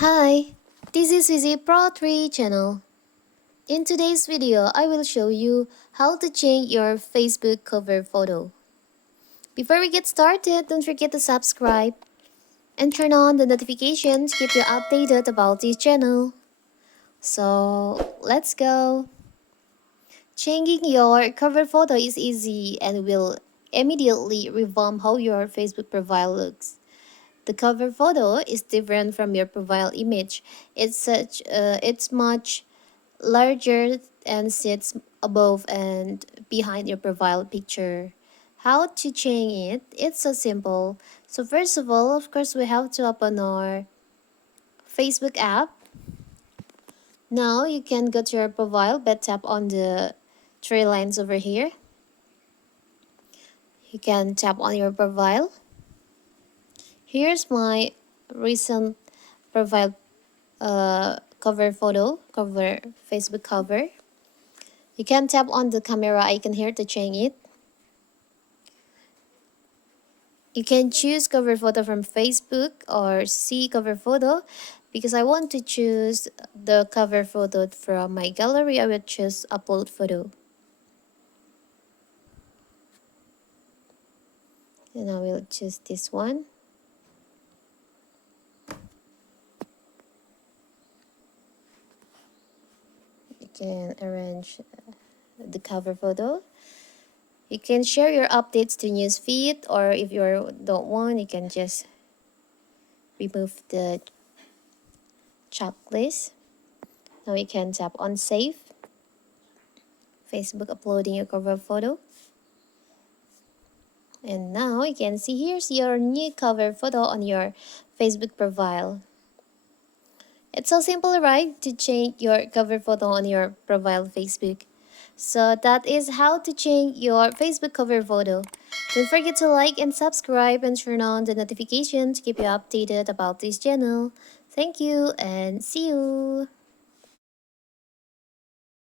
Hi, this is Vizi Pro 3 channel. In today's video, I will show you how to change your Facebook cover photo. Before we get started, don't forget to subscribe and turn on the notifications to keep you updated about this channel. So, let's go. Changing your cover photo is easy and will immediately revamp how your Facebook profile looks. The cover photo is different from your profile image. It's much larger and sits above and behind your profile picture. How to change it? It's so simple. So first of all, of course, we have to open our Facebook app. Now you can go to your profile, but tap on the three lines over here. You can tap on your profile. Here's my recent profile cover photo, Facebook cover. You can tap on the camera icon here to change it. You can choose cover photo from Facebook or see cover photo. Because I want to choose the cover photo from my gallery, I will choose upload photo. And I will choose this one. You can arrange the cover photo. You can share your updates to newsfeed, or if you don't want, you can just remove the checklist. Now you can tap on save. Facebook uploading your cover photo. And now you can see here's your new cover photo on your Facebook profile. It's so simple, right, to change your cover photo on your profile Facebook. So that is how to change your Facebook cover photo. Don't forget to like and subscribe and turn on the notification to keep you updated about this channel. Thank you and see you.